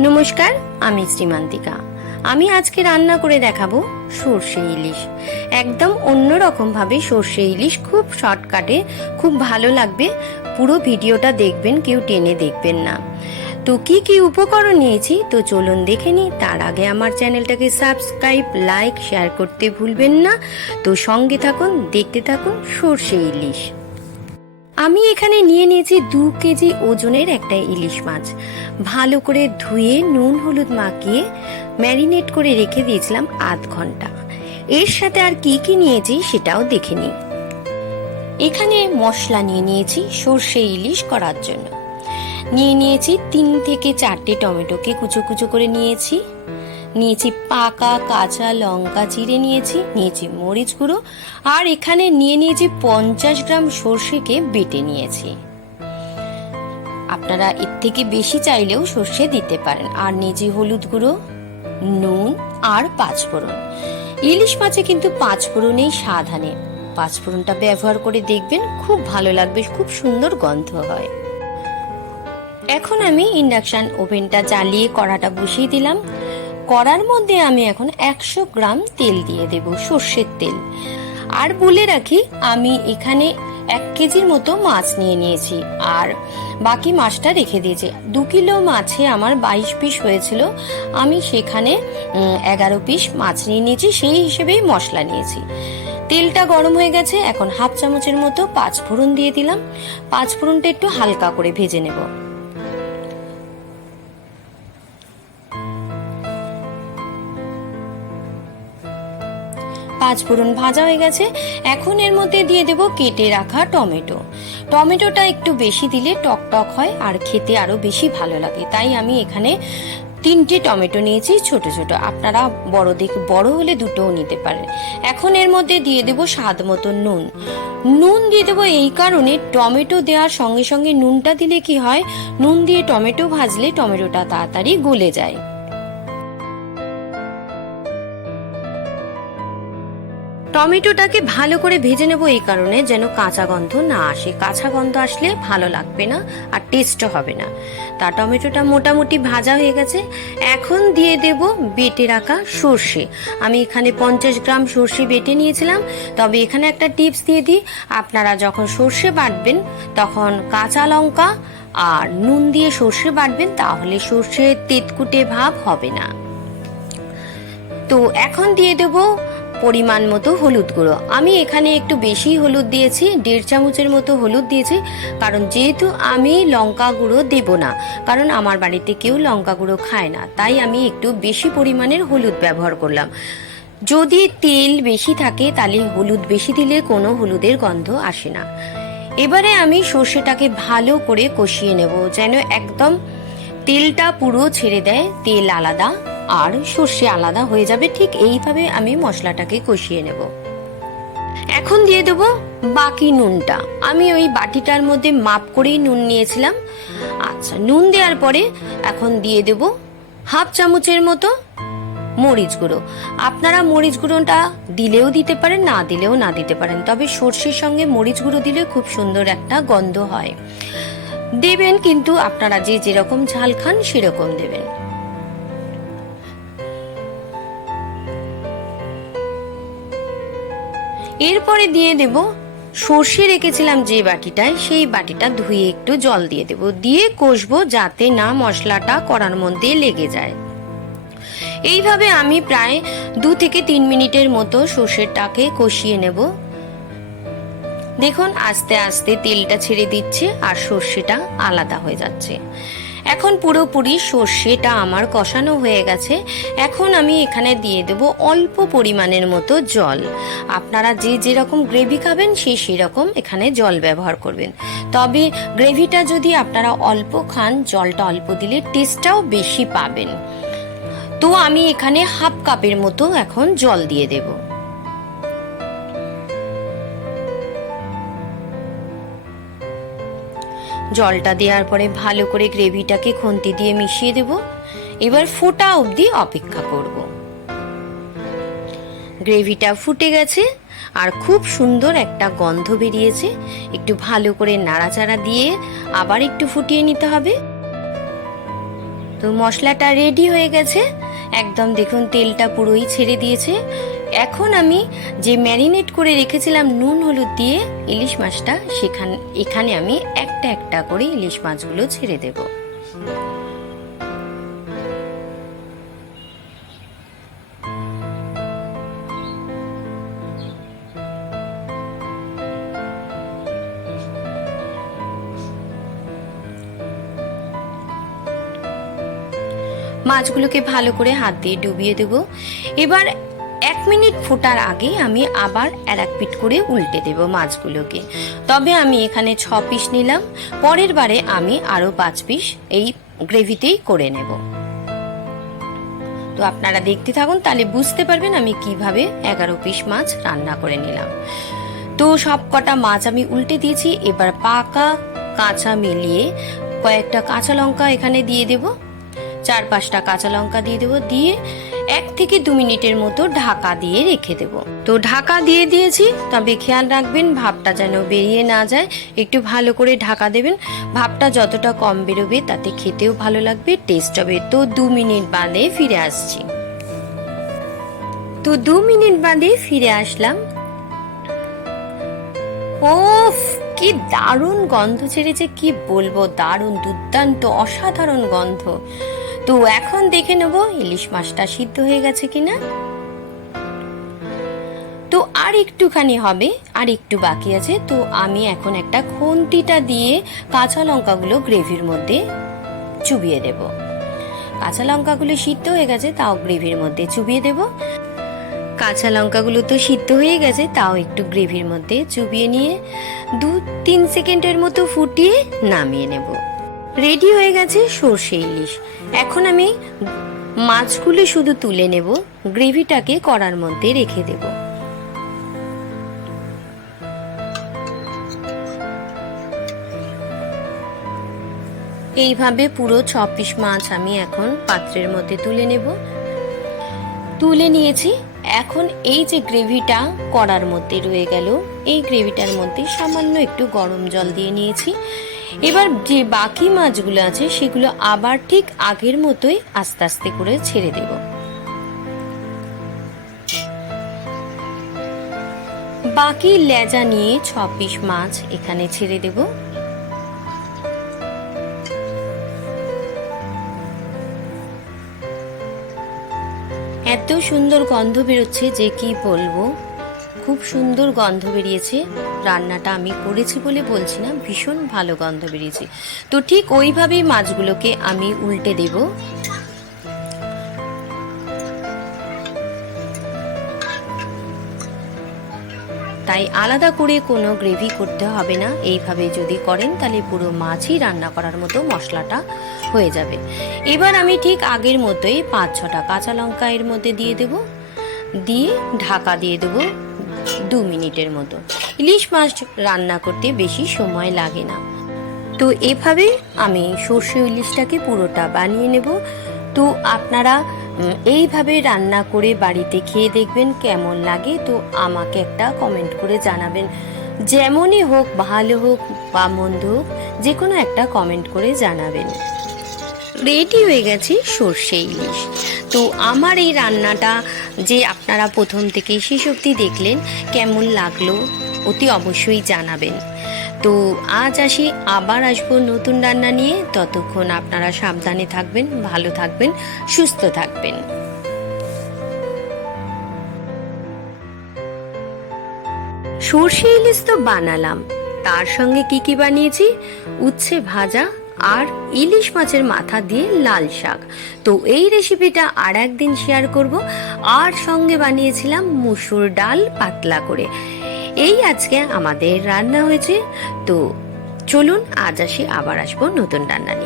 নমস্কার, আমি শ্রীমান্তিকা। আমি আজকে রান্না করে দেখাবো সর্ষে ইলিশ। একদম অন্যরকম ভাবে সর্ষে ইলিশ, খুব শর্টকাটে, খুব ভালো লাগবে। পুরো ভিডিওটা দেখবেন, কেউ টেনে দেখবেন না। তো কি কি উপকরণ নিয়েছি তো চলুন দেখে নিই। তার আগে আমার চ্যানেলটাকে সাবস্ক্রাইব, লাইক, শেয়ার করতে ভুলবেন না। তো সঙ্গে থাকুন, দেখতে থাকুন সর্ষে ইলিশ। আমি এখানে নিয়ে নিয়েছি 2 কেজি ওজনের একটা ইলিশ মাছ। ভালো করে ধুয়ে নুন হলুদ মাখিয়ে ম্যারিনেট করে রেখে দিয়েছিলাম আধ ঘন্টা। এর সাথে আর কি কি নিয়েছি সেটাও দেখে নিই। এখানে মশলা নিয়ে নিয়েছি সর্ষে ইলিশ করার জন্য। নিয়ে নিয়েছি 3 থেকে 4টে টমেটোকে কুচো কুচো করে নিয়েছি। নিয়েছি পাকা কাঁচা লঙ্কা চিড়ে নিয়েছি মরিচ গুঁড়ো, আর এখানে নিয়েছি 50 গ্রাম সর্ষেকে বেটে নিয়েছি। আপনারা এর থেকে বেশি চাইলেও সর্ষে দিতে পারেন। আর নিয়েছি হলুদ গুঁড়ো, নুন আর 5 ফোড়ন। ইলিশ মাছে কিন্তু 5 ফোড়নেই স্বাদ আনে। 5 ফোড়নটা ব্যবহার করে দেখবেন, খুব ভালো লাগবে, খুব সুন্দর গন্ধ হয়। এখন আমি ইন্ডাকশন ওভেনটা জ্বালিয়ে কড়াটা বসিয়ে দিলাম। কড়ার মধ্যে আমি এখন 100 গ্রাম তেল দিয়ে দেব, সর্ষের তেল। আর বলে রাখি, আমি এখানে 1 কেজির মতো মাছ নিয়ে নিয়েছি, আর বাকি মাছটা রেখে দিয়েছি। 2 কিলো মাছে আমার 22 পিস হয়েছিল। আমি সেখানে 11 পিস মাছ নিয়ে নিয়েছি, সেই হিসেবেই মশলা নিয়েছি। তেলটা গরম হয়ে গেছে, এখন হাফ চামচের মতো 5 ফোড়ন দিয়ে দিলাম। 5 ফোড়নটা একটু হালকা করে ভেজে নেব। 5 ফোড়ন ভাজা হয়ে গেছে। এখন এর মধ্যে দিয়ে দেব কেটে রাখা টমেটো। টমেটোটা একটু বেশি দিলে টক টক হয় আর খেতে আরো বেশি ভালো লাগে, তাই আমি এখানে 3টে টমেটো নিয়েছি ছোট ছোট। আপনারা বড় হলে 2টোও নিতে পারেন। এখন এর মধ্যে দিয়ে দেব স্বাদ মতো নুন। নুন দিয়ে দেবো এই কারণে, টমেটো দেওয়ার সঙ্গে সঙ্গে নুনটা দিলে কি হয়, নুন দিয়ে টমেটো ভাজলে টমেটোটা তাড়াতাড়ি গলে যায়। টমেটোটাকে ভালো করে ভেজে নেব এই কারণে, যেন কাঁচা গন্ধ না আসে। কাঁচা গন্ধ আসলে ভালো লাগবে না আর টেস্টও হবে না। তা টমেটোটা মোটামুটি ভাজা হয়ে গেছে। এখন দিয়ে দেব বেটে রাখা সর্ষে। আমি এখানে 50 গ্রাম সর্ষে বেটে নিয়েছিলাম। তবে এখানে একটা টিপস দিয়ে দিই, আপনারা যখন সর্ষে বাটবেন তখন কাঁচা লঙ্কা আর নুন দিয়ে সর্ষে বাটবেন, তাহলে সর্ষে তেতকুটে ভাব হবে না। তো এখন দিয়ে দেব পরিমাণ মতো হলুদ গুঁড়ো। আমি এখানে একটু বেশি হলুদ দিয়েছি, 1.5 চামচের মতো হলুদ দিয়েছি। কারণ যেহেতু আমি লঙ্কা গুঁড়ো দেব না, কারণ আমার বাড়িতে কেউ লঙ্কা গুঁড়ো খায় না, তাই আমি একটু বেশি পরিমাণের হলুদ ব্যবহার করলাম। যদি তেল বেশি থাকে তাহলে হলুদ বেশি দিলে কোনো হলুদের গন্ধ আসে না। এবারে আমি সর্ষেটাকে ভালো করে কষিয়ে নেব, যেন একদম তেলটা পুরো ছেড়ে দেয়, তেল আলাদা আর সর্ষে আলাদা হয়ে যাবে। ঠিক এইভাবে আমি মশলাটাকে কষিয়ে নেব। এখন দিয়ে দেব বাকি নুনটা। আমি ওই বাটিটার মধ্যে মাপ করেই নুন নিয়েছিলাম। আচ্ছা, নুন দেওয়ার পরে এখন দিয়ে দেব হাফ চামচের মতো মরিচ গুঁড়ো। আপনারা মরিচ গুঁড়োটা দিলেও দিতে পারেন, না দিলেও না দিতে পারেন, তবে সর্ষের সঙ্গে মরিচ গুঁড়ো দিলে খুব সুন্দর একটা গন্ধ হয়। দেবেন, কিন্তু আপনারা যে যেরকম ঝাল খান সেরকম দেবেন। এরপরে দিয়ে দেব সর্ষে রেখেছিলাম যে বাটিটায়, সেই বাটিটা ধুয়ে একটু জল দিয়ে দেব, দিয়ে কষবো যাতে না মশলাটা কড়ার মধ্যে লেগে যায়। এইভাবে আমি প্রায় 2 থেকে 3 মিনিটের মতো সর্ষেটাকে কষিয়ে নেব। দেখুন আস্তে আস্তে তেলটা ছেড়ে দিচ্ছে আর সর্ষেটা আলাদা হয়ে যাচ্ছে। এখন পুরোপুরি সর্ষেটা আমার কষানো হয়ে গেছে। এখন আমি এখানে দিয়ে দেব অল্প পরিমাণের মতো জল। আপনারা যে যেরকম গ্রেভি খাবেন সেই সেরকম এখানে জল ব্যবহার করবেন। তবে গ্রেভিটা যদি আপনারা অল্প খান, জলটা অল্প দিলে টেস্টটাও বেশি পাবেন। তো আমি এখানে হাফ কাপের মতো এখন জল দিয়ে দেব। জলটা দেওয়ার পরে ভালো করে গ্রেভিটাকে খুন্তি দিয়ে মিশিয়ে দেব। এবার ফোটা অবধি অপেক্ষা করব। গ্রেভিটা ফুটে গেছে আর খুব সুন্দর একটা গন্ধ বেরিয়েছে। একটু ভালো করে নাড়াচাড়া দিয়ে আবার একটু ফুটিয়ে নিতে হবে। তো মশলাটা রেডি হয়ে গেছে, একদম দেখুন তেলটা পুরোই ছেড়ে দিয়েছে। এখন আমি যে ম্যারিনেট করে রেখেছিলাম নুন হলুদ দিয়ে ইলিশ মাছটা, এখানে আমি একটা একটা করে ইলিশ মাছগুলো ছেড়ে দেব। মাছগুলোকে ভালো করে হাত দিয়ে ডুবিয়ে দেব। এবার 1 মিনিট ফোটার আগে আমি আবার এক পিঠ করে উল্টে দেব মাছগুলোকে। তবে আমি এখানে 6 পিস নিলাম, পরের বারে আমি আরো 5 পিস এই গ্রেভিতেই করে নেব। তো আপনারা দেখতে থাকুন, তাহলে বুঝতে পারবেন আমি কিভাবে 11 পিস মাছ রান্না করে নিলাম। তো সব কটা মাছ আমি উল্টে দিয়েছি। এবার পাকা কাঁচা মিলিয়ে কয়েকটা কাঁচা লঙ্কা এখানে দিয়ে দেব, 4-5টা কাঁচা লঙ্কা দিয়ে দেবো, দিয়ে 1 থেকে 2 মিনিটের মতো ঢাকা দিয়ে রেখে দেব। তো ঢাকা দিয়ে দিয়েছি, তবে খেয়াল রাখবেন ভাপটা যেন বেরিয়ে না যায়, একটু ভালো করে ঢাকা দেবেন। ভাপটা যতটা কম বেরোবে তাতে খেতেও ভালো লাগবে, টেস্ট হবে। তো 2 মিনিট বাদে ফিরে আসছি। তো 2 মিনিট বাদে ফিরে আসলাম। ওফ, কি দারুণ গন্ধ ছেড়েছে, কি বলবো, দারুণ, দুর্দান্ত, অসাধারণ গন্ধ। তো এখন দেখে নেব ইলিশ মাছটা সিদ্ধ হয়ে গেছে কিনা। তো আর একটুখানি হবে, আর একটু বাকি আছে। তো আমি এখন একটা খুন্তিটা দিয়ে কাঁচা লঙ্কাগুলো গ্রেভির মধ্যে চুবিয়ে দেব। কাঁচা লঙ্কাগুলো সিদ্ধ হয়ে গেছে, তাও গ্রেভির মধ্যে চুবিয়ে দেব। কাঁচা লঙ্কাগুলো তো সিদ্ধ হয়ে গেছে, তাও একটু গ্রেভির মধ্যে চুবিয়ে নিয়ে 2-3 সেকেন্ডের মতো ফুটিয়ে নামিয়ে নেব। রেডি হয়ে গেছে সর্ষে ইলিশ। এখন আমি মাছগুলো শুধু তুলে নেব, গ্রেভিটাকে কড়ার মধ্যে রেখে দেব। এইভাবে পুরো 6 পিস মাছ আমি এখন পাত্রের মধ্যে তুলে নেব। তুলে নিয়েছি। এখন এই যে গ্রেভিটা কড়ার মধ্যে রয়ে গেল, এই গ্রেভিটার মধ্যে সামান্য একটু গরম জল দিয়ে নিয়েছি। এবার যে বাকি মাছগুলো আছে সেগুলো আবার ঠিক আগের মতোই আস্তে আস্তে করে ছেড়ে দেব। বাকি লেজা নিয়ে 6 পিস মাছ এখানে ছেড়ে দেব। এত সুন্দর গন্ধ বেরোচ্ছে যে কি বলবো, খুব সুন্দর গন্ধ বেরিয়েছে। রান্নাটা আমি করেছি বলে বলছি না, ভীষণ ভালো গন্ধ বেরিয়েছে। তো ঠিক ওইভাবেই মাছগুলোকে আমি উল্টে দেব। তাই আলাদা করে কোনো গ্রেভি করতে হবে না, এইভাবে যদি করেন তাহলে পুরো মাছই রান্না করার মতো মশলাটা হয়ে যাবে। এবার আমি ঠিক আগের মতোই 5-6টা কাঁচা লঙ্কা এর মধ্যে দিয়ে দেব, দিয়ে ঢাকা দিয়ে দেব 2 মিনিটের মতো। ইলিশ মাছ রান্না করতে বেশি সময় লাগে না। তো এভাবে আমি সর্ষে ইলিশটাকে পুরোটা বানিয়ে নেব। তো আপনারা এইভাবে রান্না করে বাড়িতে খেয়ে দেখবেন কেমন লাগে। তো আমাকে একটা কমেন্ট করে জানাবেন, যেমনই হোক, ভালো হোক বা মন্দ হোক, যে কোনো একটা কমেন্ট করে জানাবেন। রেডি হয়ে গেছে সর্ষে ইলিশ। তো আমার এই রান্নাটা যে আপনারা প্রথম থেকে শেষ অবধি দেখলেন, কেমন লাগলো অতি অবশ্যই জানাবেন। তো আজ আসি, আবার আসবো নতুন রান্না নিয়ে। ততক্ষণ আপনারা সাবধানে থাকবেন, ভালো থাকবেন, সুস্থ থাকবেন। সর্ষে ইলিশ তো বানালাম, তার সঙ্গে কি কি বানিয়েছি, উচ্ছে ভাজা আর ইলিশ মাছের মাথা দিয়ে লাল শাক। তো এই রেসিপিটা আর একদিন শেয়ার করব। আর সঙ্গে বানিয়েছিলাম মুসুর ডাল পাতলা করে। এই আজকে আমাদের রান্না হয়েছে। তো চলুন আজ আসি, আবার আসবো নতুন রান্না নিয়ে।